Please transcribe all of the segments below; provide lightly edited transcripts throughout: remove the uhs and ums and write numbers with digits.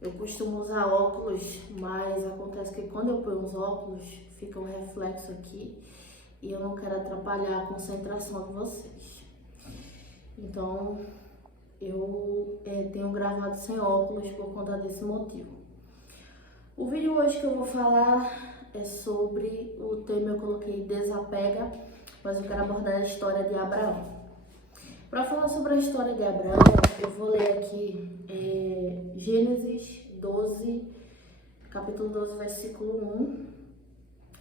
Eu costumo usar óculos, mas acontece que quando eu ponho os óculos, fica um reflexo aqui e eu não quero atrapalhar a concentração de vocês. Então, eu tenho gravado sem óculos por conta desse motivo. O vídeo hoje que eu vou falar é sobre o tema, eu coloquei desapega, mas eu quero abordar a história de Abraão. Para falar sobre a história de Abraão, eu vou ler aqui Gênesis 12, capítulo 12, versículo 1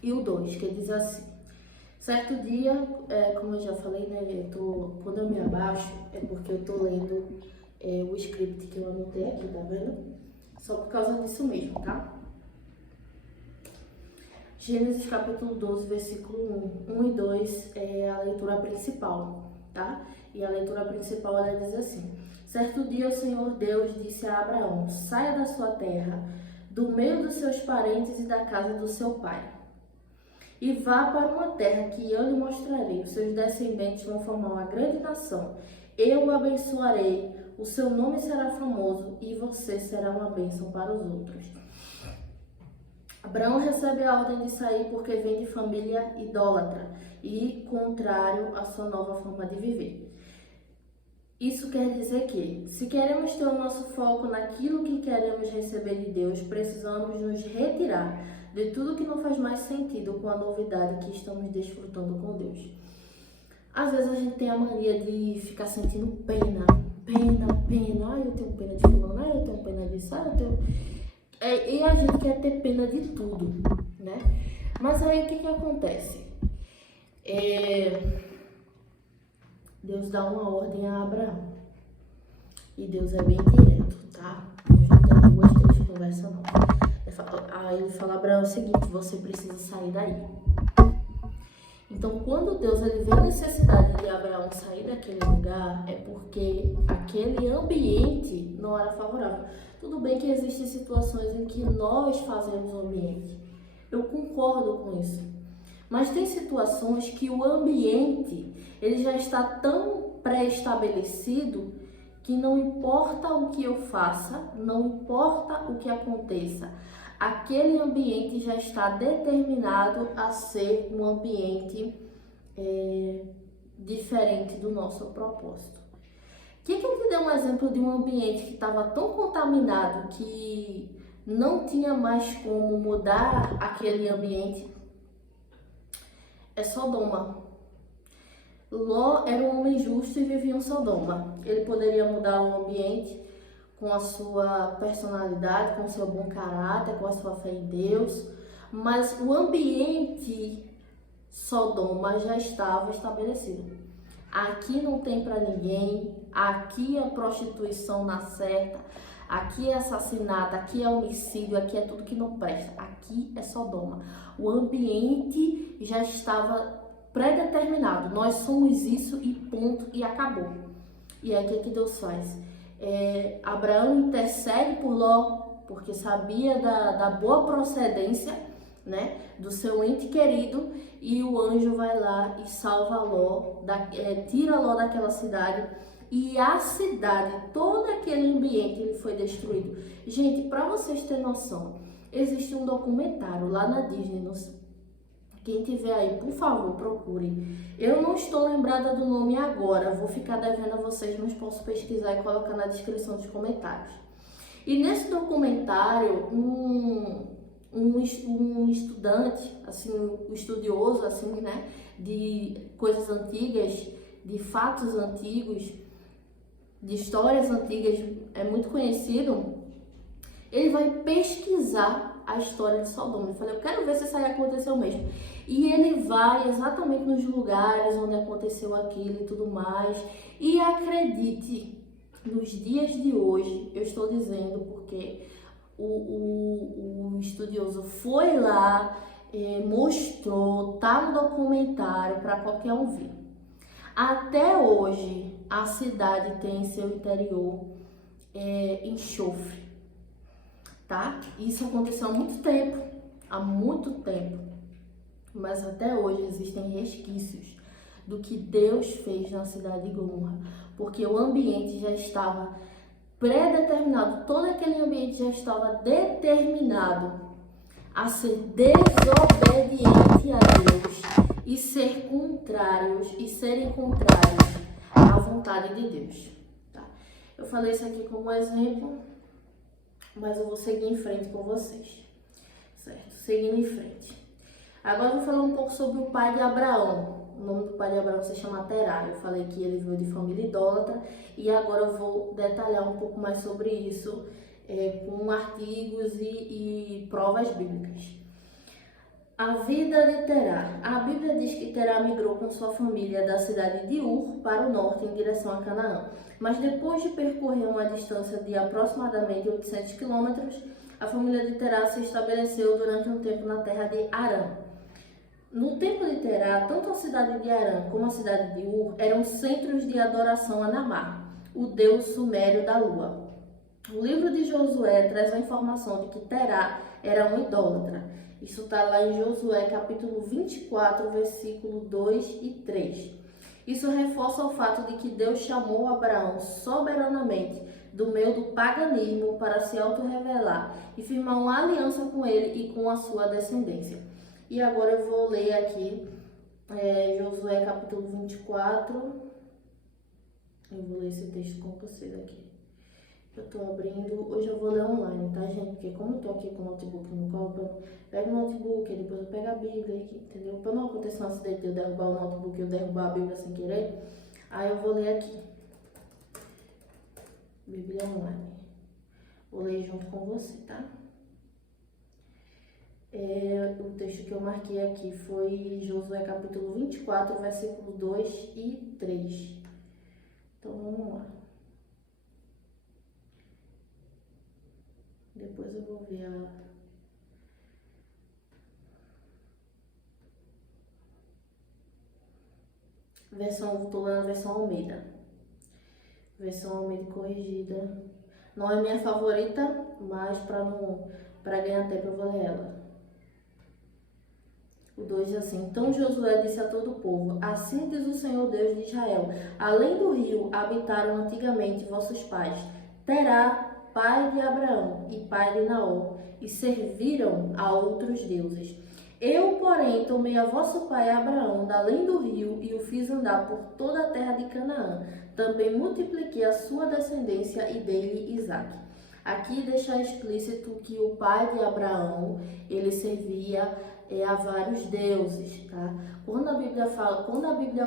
e o 2, que diz assim: certo dia, como eu já falei, né, quando eu me abaixo é porque eu tô lendo o script que eu anotei aqui, tá vendo? Só por causa disso mesmo, tá? Gênesis capítulo 12, versículo 1 e 2 é a leitura principal, tá? E a leitura principal ela diz assim: certo dia o Senhor Deus disse a Abraão: saia da sua terra, do meio dos seus parentes e da casa do seu pai, e vá para uma terra que eu lhe mostrarei. Os seus descendentes vão formar uma grande nação. Eu o abençoarei, o seu nome será famoso e você será uma bênção para os outros. Abraão recebe a ordem de sair porque vem de família idólatra e contrário à sua nova forma de viver. Isso quer dizer que, se queremos ter o nosso foco naquilo que queremos receber de Deus, precisamos nos retirar de tudo que não faz mais sentido com a novidade que estamos desfrutando com Deus. Às vezes a gente tem a mania de ficar sentindo pena. Ai, eu tenho pena de fulano, ai, eu tenho pena disso, ai, eu tenho... E a gente quer ter pena de tudo, né? Mas aí o que acontece? Deus dá uma ordem a Abraão. E Deus é bem direto, tá? Deus não tem duas, três conversas, não. Aí ele fala: Abraão, é o seguinte, você precisa sair daí. Então, quando Deus vê a necessidade de Abraão sair daquele lugar, é porque aquele ambiente não era favorável. Tudo bem que existem situações em que nós fazemos o ambiente. Eu concordo com isso. Mas tem situações que o ambiente ele já está tão pré-estabelecido que não importa o que eu faça, não importa o que aconteça, aquele ambiente já está determinado a ser um ambiente diferente do nosso propósito. Que eu te dei um exemplo de um ambiente que estava tão contaminado que não tinha mais como mudar aquele ambiente? É Sodoma. Ló era um homem justo e vivia em Sodoma. Ele poderia mudar o ambiente com a sua personalidade, com o seu bom caráter, com a sua fé em Deus, mas o ambiente Sodoma já estava estabelecido. Aqui não tem para ninguém, aqui é prostituição na certa, aqui é assassinato, aqui é homicídio, aqui é tudo que não presta, aqui é Sodoma. O ambiente já estava pré-determinado, nós somos isso e ponto, e acabou. E aí o que Deus faz? Abraão intercede por Ló, porque sabia da boa procedência, né, do seu ente querido, e o anjo vai lá e salva Ló, tira Ló daquela cidade, e a cidade, todo aquele ambiente, ele foi destruído. Gente, para vocês terem noção, existe um documentário lá na Disney, quem tiver aí, por favor, procurem. Eu não estou lembrada do nome agora, vou ficar devendo a vocês, mas posso pesquisar e colocar na descrição dos comentários. E nesse documentário, um estudante, assim, um estudioso, assim, né, de coisas antigas, de fatos antigos, de histórias antigas, é muito conhecido, ele vai pesquisar a história de Sodoma. Eu falei, eu quero ver se isso aí aconteceu mesmo. E ele vai exatamente nos lugares onde aconteceu aquilo e tudo mais. E acredite, nos dias de hoje, eu estou dizendo porque o estudioso foi lá, mostrou, tá no documentário para qualquer um ver. Até hoje, a cidade tem em seu interior enxofre, tá? Isso aconteceu há muito tempo, mas até hoje existem resquícios do que Deus fez na cidade de Gomorra, porque o ambiente já estava Predeterminado, todo aquele ambiente já estava determinado a ser desobediente a Deus e serem contrários à vontade de Deus. Tá? Eu falei isso aqui como exemplo, mas eu vou seguir em frente com vocês, certo? Seguindo em frente. Agora eu vou falar um pouco sobre o pai de Abraão. O nome do pai de Abraão se chama Terá. Eu falei que ele veio de família idólatra e agora eu vou detalhar um pouco mais sobre isso com artigos e provas bíblicas. A vida de Terá. A Bíblia diz que Terá migrou com sua família da cidade de Ur para o norte em direção a Canaã. Mas depois de percorrer uma distância de aproximadamente 800 quilômetros, a família de Terá se estabeleceu durante um tempo na terra de Arã. No tempo de Terá, tanto a cidade de Arã como a cidade de Ur eram centros de adoração a Namá, o deus sumério da lua. O livro de Josué traz a informação de que Terá era um idólatra. Isso está lá em Josué capítulo 24, versículo 2 e 3. Isso reforça o fato de que Deus chamou Abraão soberanamente do meio do paganismo para se autorrevelar e firmar uma aliança com ele e com a sua descendência. E agora eu vou ler aqui Josué capítulo 24. Eu vou ler esse texto com vocês aqui. Eu tô abrindo, hoje eu vou ler online, tá, gente? Porque como eu tô aqui com o notebook no colo, eu pego o notebook, depois eu pego a Bíblia, entendeu? Pra não acontecer um acidente de eu derrubar o notebook e eu derrubar a Bíblia sem querer, aí eu vou ler aqui. Bíblia online. Vou ler junto com você, tá? O texto que eu marquei aqui foi Josué capítulo 24, versículo 2 e 3. Então vamos lá. Depois eu vou ver a versão, tô lendo a versão Almeida. Versão Almeida corrigida. Não é minha favorita, mas para ganhar tempo eu vou ler ela. O 2 diz assim: Então Josué disse a todo o povo: Assim diz o Senhor Deus de Israel: Além do rio habitaram antigamente vossos pais, Terá, pai de Abraão e pai de Naor, e serviram a outros deuses. Eu, porém, tomei a vosso pai Abraão da além do rio e o fiz andar por toda a terra de Canaã. Também multipliquei a sua descendência e dei-lhe Isaque. Aqui deixa explícito que o pai de Abraão, ele servia a vários deuses, tá? Quando a Bíblia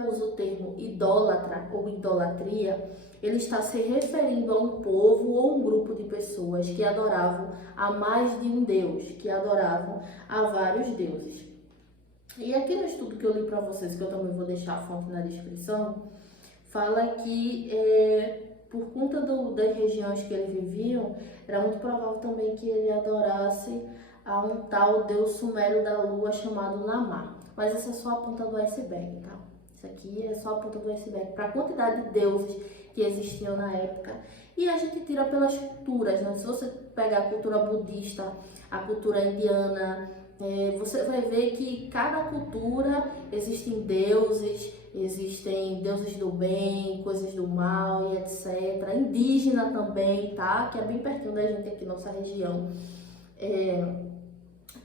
usa o termo idólatra ou idolatria, ele está se referindo a um povo ou um grupo de pessoas que adoravam a mais de um deus, que adoravam a vários deuses. E aqui no estudo que eu li para vocês, que eu também vou deixar a fonte na descrição, fala que por conta das regiões que eles viviam, era muito provável também que ele adorasse a um tal deus sumério da lua chamado Namá. Mas essa é só a ponta do iceberg, tá? Isso aqui é só a ponta do iceberg para a quantidade de deuses que existiam na época. E a gente tira pelas culturas, né? Se você pegar a cultura budista, a cultura indiana, você vai ver que cada cultura existem deuses do bem, coisas do mal e etc. Indígena também, tá? Que é bem pertinho da gente aqui, nossa região.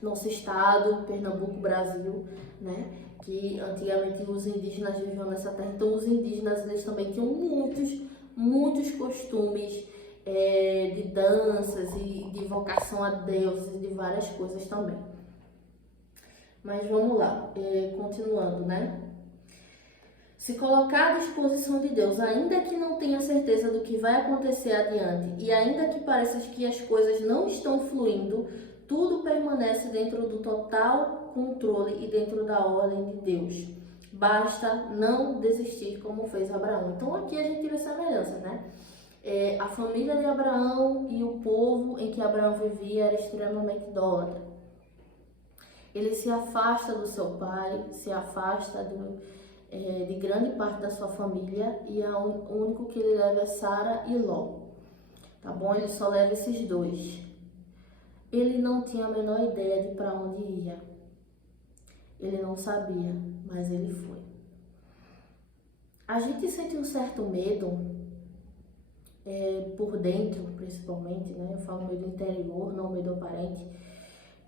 Nosso estado, Pernambuco, Brasil, né? Que antigamente os indígenas viviam nessa terra. Então os indígenas, eles também tinham muitos costumes de danças e de invocação a deuses e de várias coisas também. Mas vamos lá, continuando, né? Se colocar à disposição de Deus, ainda que não tenha certeza do que vai acontecer adiante e ainda que pareça que as coisas não estão fluindo, tudo permanece dentro do total controle e dentro da ordem de Deus. Basta não desistir como fez Abraão. Então aqui a gente vê semelhança, né? A família de Abraão e o povo em que Abraão vivia era extremamente idólatra. Ele se afasta do seu pai, se afasta de grande parte da sua família e o único que ele leva é Sara e Ló. Tá bom? Ele só leva esses dois. Ele não tinha a menor ideia de para onde ia. Ele não sabia, mas ele foi. A gente sente um certo medo por dentro, principalmente, né? Eu falo meio do interior, não meio do aparente.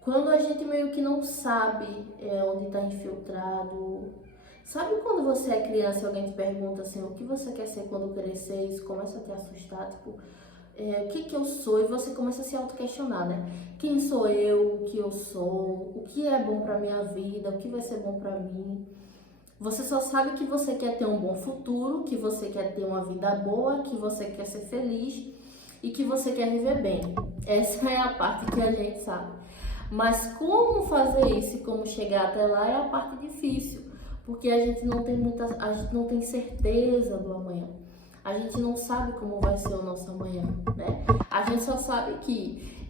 Quando a gente meio que não sabe onde está infiltrado. Sabe quando você é criança e alguém te pergunta assim, o que você quer ser quando crescer? Isso começa a te assustar, tipo, o que que eu sou? E você começa a se auto-questionar, né? Quem sou eu? O que eu sou? O que é bom pra minha vida? O que vai ser bom pra mim? Você só sabe que você quer ter um bom futuro, que você quer ter uma vida boa, que você quer ser feliz e que você quer viver bem. Essa é a parte que a gente sabe. Mas como fazer isso e como chegar até lá é a parte difícil, porque a gente não tem certeza do amanhã. A gente não sabe como vai ser o nosso amanhã, né? A gente só sabe que,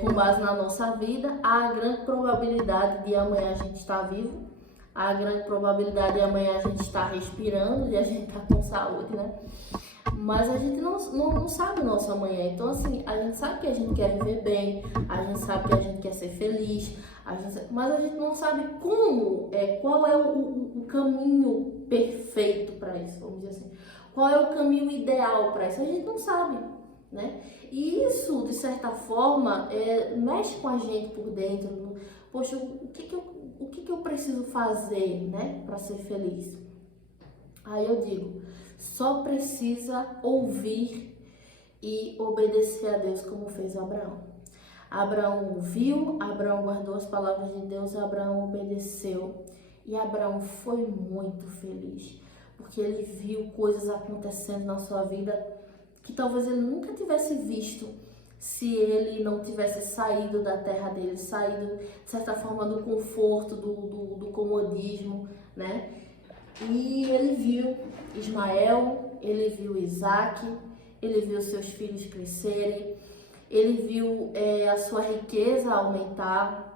com base na nossa vida, há a grande probabilidade de amanhã a gente estar vivo, há a grande probabilidade de amanhã a gente estar respirando, de a gente estar com saúde, né? Mas a gente não sabe o nosso amanhã. Então, assim, a gente sabe que a gente quer viver bem, a gente sabe que a gente quer ser feliz, mas a gente não sabe como, qual é o caminho perfeito para isso, vamos dizer assim. Qual é o caminho ideal para isso? A gente não sabe, né? E isso, de certa forma, mexe com a gente por dentro. Poxa, o que eu preciso fazer, né, para ser feliz? Aí eu digo, só precisa ouvir e obedecer a Deus como fez Abraão. Abraão ouviu, Abraão guardou as palavras de Deus, Abraão obedeceu. E Abraão foi muito feliz, porque ele viu coisas acontecendo na sua vida que talvez ele nunca tivesse visto se ele não tivesse saído da terra dele, saído, de certa forma, do conforto, do comodismo, né? E ele viu Ismael, ele viu Isaac, ele viu seus filhos crescerem, ele viu a sua riqueza aumentar,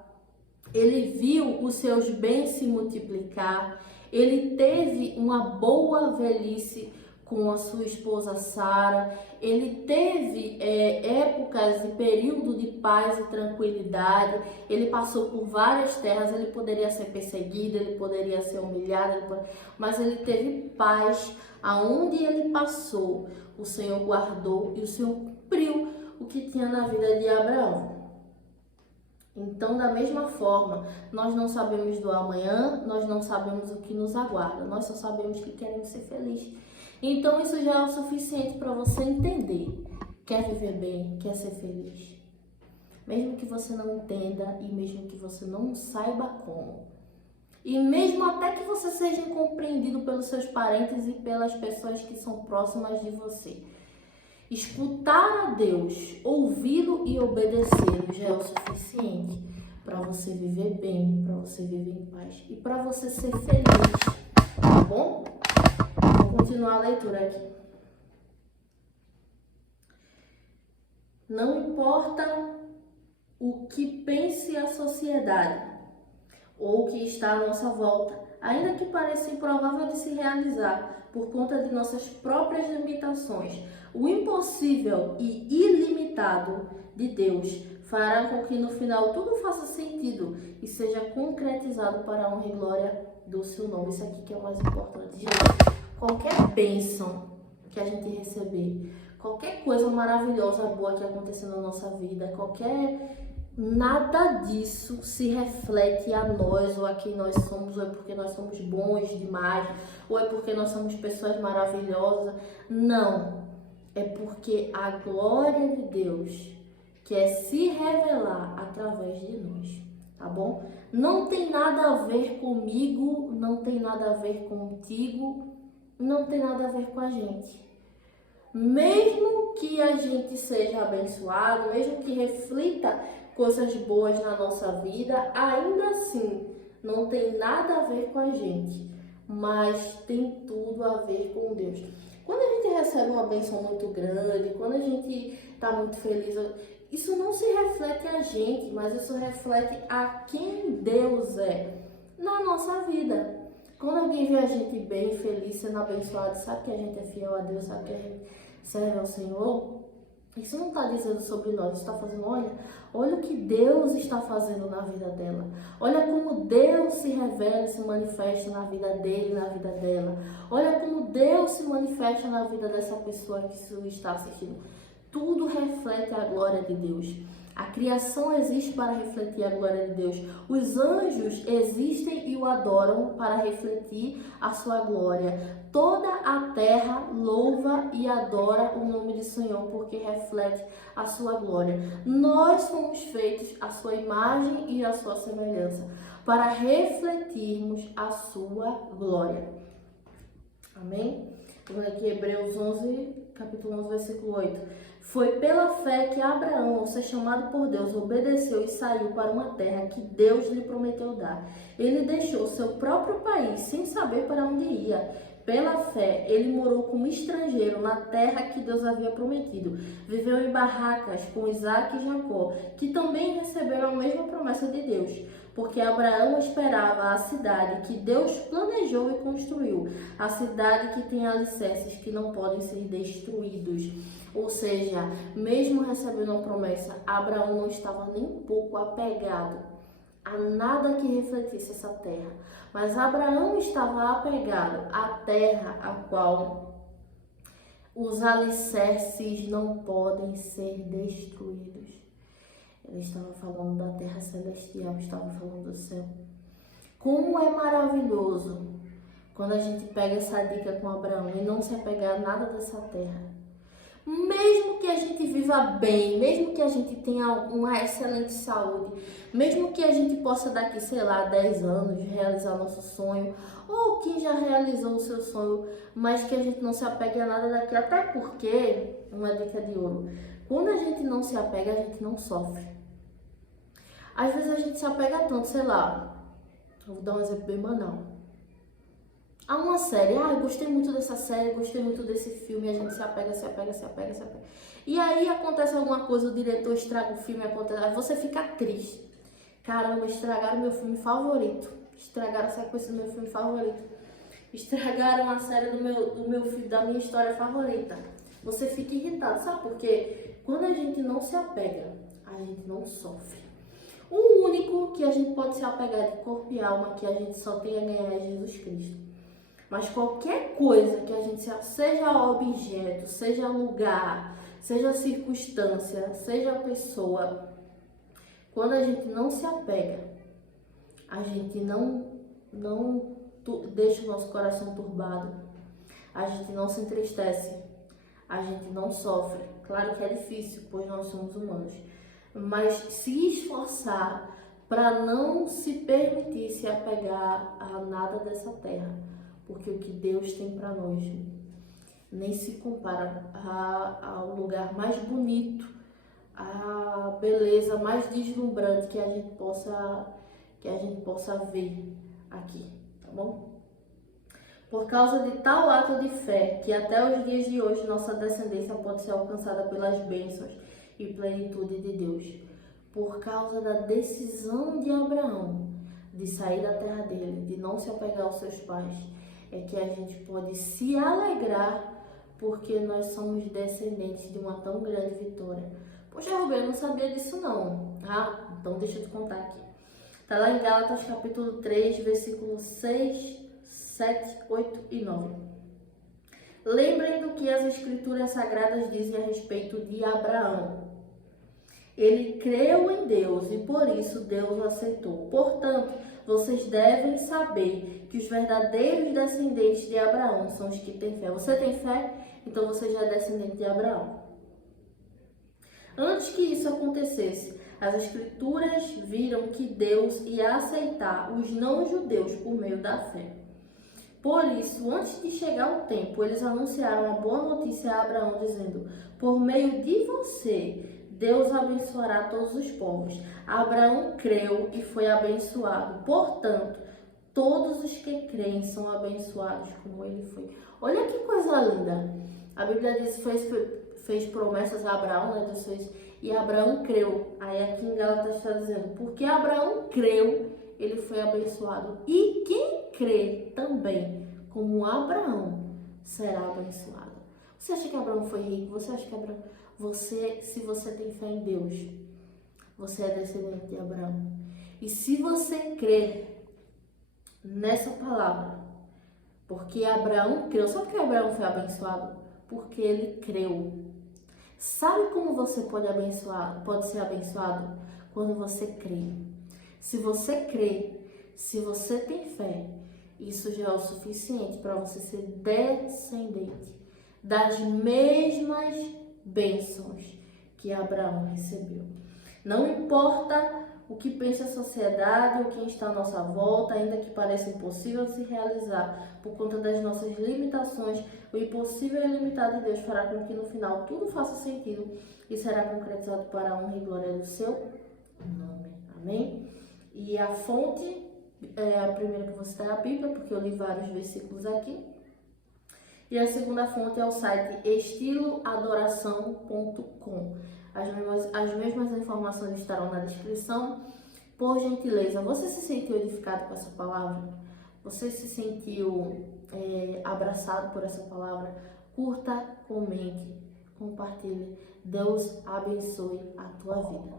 ele viu os seus bens se multiplicar, ele teve uma boa velhice com a sua esposa Sara, ele teve épocas e período de paz e tranquilidade, ele passou por várias terras, ele poderia ser perseguido, ele poderia ser humilhado, mas ele teve paz aonde ele passou. O Senhor guardou e o Senhor cumpriu o que tinha na vida de Abraão. Então, da mesma forma, nós não sabemos do amanhã, nós não sabemos o que nos aguarda, nós só sabemos que queremos ser felizes. Então, isso já é o suficiente para você entender. Quer viver bem, quer ser feliz. Mesmo que você não entenda e mesmo que você não saiba como. E mesmo até que você seja incompreendido pelos seus parentes e pelas pessoas que são próximas de você. Escutar a Deus, ouvi-lo e obedecê-lo já é o suficiente para você viver bem, para você viver em paz e para você ser feliz, tá bom? Vou continuar a leitura aqui. Não importa o que pense a sociedade ou o que está à nossa volta, ainda que pareça improvável de se realizar por conta de nossas próprias limitações, o impossível e ilimitado de Deus fará com que no final tudo faça sentido e seja concretizado para a honra e glória do seu nome. Isso aqui que é o mais importante. Gente, qualquer bênção que a gente receber, qualquer coisa maravilhosa, boa que acontecer na nossa vida, nada disso se reflete a nós ou a quem nós somos, ou é porque nós somos bons demais, ou é porque nós somos pessoas maravilhosas. Não. É porque a glória de Deus quer se revelar através de nós, tá bom? Não tem nada a ver comigo, não tem nada a ver contigo, não tem nada a ver com a gente. Mesmo que a gente seja abençoado, mesmo que reflita coisas boas na nossa vida, ainda assim não tem nada a ver com a gente, mas tem tudo a ver com Deus. Quando a gente recebe uma bênção muito grande, quando a gente está muito feliz, isso não se reflete a gente, mas isso reflete a quem Deus é na nossa vida. Quando alguém vê a gente bem, feliz, sendo abençoado, sabe que a gente é fiel a Deus, sabe que a gente serve ao Senhor, isso não está dizendo sobre nós, está fazendo, olha o que Deus está fazendo na vida dela. Olha como Deus se revela e se manifesta na vida dele, na vida dela. Olha como Deus se manifesta na vida dessa pessoa que está assistindo, tudo reflete a glória de Deus. A criação existe para refletir a glória de Deus. Os anjos existem e o adoram para refletir a sua glória. Toda a terra louva e adora o nome do Senhor porque reflete a sua glória. Nós fomos feitos à sua imagem e à sua semelhança para refletirmos a sua glória. Amém? Vamos aqui Hebreus 11, capítulo 11, versículo 8. Foi pela fé que Abraão, ao ser chamado por Deus, obedeceu e saiu para uma terra que Deus lhe prometeu dar. Ele deixou seu próprio país sem saber para onde ia. Pela fé, ele morou como estrangeiro na terra que Deus havia prometido. Viveu em barracas com Isaac e Jacó, que também receberam a mesma promessa de Deus. Porque Abraão esperava a cidade que Deus planejou e construiu, a cidade que tem alicerces que não podem ser destruídos. Ou seja, mesmo recebendo a promessa, Abraão não estava nem um pouco apegado a nada que refletisse essa terra. Mas Abraão estava apegado à terra a qual os alicerces não podem ser destruídos. Ele estava falando da terra celestial, estava falando do céu. Como é maravilhoso quando a gente pega essa dica com Abraão e não se apegar a nada dessa terra. Mesmo que a gente viva bem, mesmo que a gente tenha uma excelente saúde, mesmo que a gente possa daqui, sei lá, 10 anos realizar nosso sonho, ou quem já realizou o seu sonho, mas que a gente não se apegue a nada daqui, até porque, uma dica de ouro, quando a gente não se apega, a gente não sofre. Às vezes a gente se apega tanto, sei lá, vou dar um exemplo bem banal. Há uma série, eu gostei muito dessa série, gostei muito desse filme, a gente se apega. E aí acontece alguma coisa, o diretor estraga o filme, aí você fica triste. Caramba, estragaram meu filme favorito, estragaram a sequência do meu filme favorito, estragaram a série do meu filme, da minha história favorita. Você fica irritado, sabe por quê? Quando a gente não se apega, a gente não sofre. O único que a gente pode se apegar de corpo e alma, que a gente só tem a ganhar é Jesus Cristo. Mas qualquer coisa que a gente, seja objeto, seja lugar, seja circunstância, seja pessoa, quando a gente não se apega, a gente não deixa o nosso coração turbado, a gente não se entristece, a gente não sofre. Claro que é difícil, pois nós somos humanos, mas se esforçar para não se permitir se apegar a nada dessa terra. Porque o que Deus tem para nós nem se compara ao lugar mais bonito, à beleza mais deslumbrante que a gente possa ver aqui, tá bom? Por causa de tal ato de fé, que até os dias de hoje nossa descendência pode ser alcançada pelas bênçãos e plenitude de Deus. Por causa da decisão de Abraão de sair da terra dele, de não se apegar aos seus pais, é que a gente pode se alegrar porque nós somos descendentes de uma tão grande vitória. Poxa, Rubem, eu não sabia disso não. Então deixa eu te contar aqui. Está lá em Gálatas capítulo 3, versículos 6, 7, 8 e 9. Lembrem do que as escrituras sagradas dizem a respeito de Abraão. Ele creu em Deus e por isso Deus o aceitou. Portanto, vocês devem saber que os verdadeiros descendentes de Abraão são os que têm fé. Você tem fé? Então você já é descendente de Abraão. Antes que isso acontecesse, as escrituras viram que Deus ia aceitar os não-judeus por meio da fé. Por isso, antes de chegar o tempo, eles anunciaram a boa notícia a Abraão, dizendo: por meio de você, Deus abençoará todos os povos. Abraão creu e foi abençoado. Portanto, todos os que creem são abençoados como ele foi. Olha que coisa linda. A Bíblia diz que fez promessas a Abraão, né? Deus fez, e Abraão creu. Aí aqui em Gálatas está dizendo, porque Abraão creu, ele foi abençoado. E quem crê também, como Abraão, será abençoado. Você acha que Abraão foi rico? Você acha que Abraão... se você tem fé em Deus, você é descendente de Abraão. E se você crê nessa palavra, Porque Abraão creu. Sabe por que Abraão foi abençoado? Porque ele creu. Sabe como você pode ser abençoado? Quando você crê. Se você crê, se você tem fé, isso já é o suficiente para você ser descendente das mesmas bênçãos que Abraão recebeu. Não importa o que pense a sociedade ou quem está à nossa volta, ainda que pareça impossível de se realizar por conta das nossas limitações, o impossível e ilimitado de Deus fará com que no final tudo faça sentido e será concretizado para a honra e glória do seu nome. Amém? E a fonte, a primeira que eu vou citar é a Bíblia, porque eu li vários versículos aqui. E a segunda fonte é o site estiloadoração.com. As mesmas informações estarão na descrição. Por gentileza, você se sentiu edificado com essa palavra? Você se sentiu abraçado por essa palavra? Curta, comente, compartilhe. Deus abençoe a tua vida.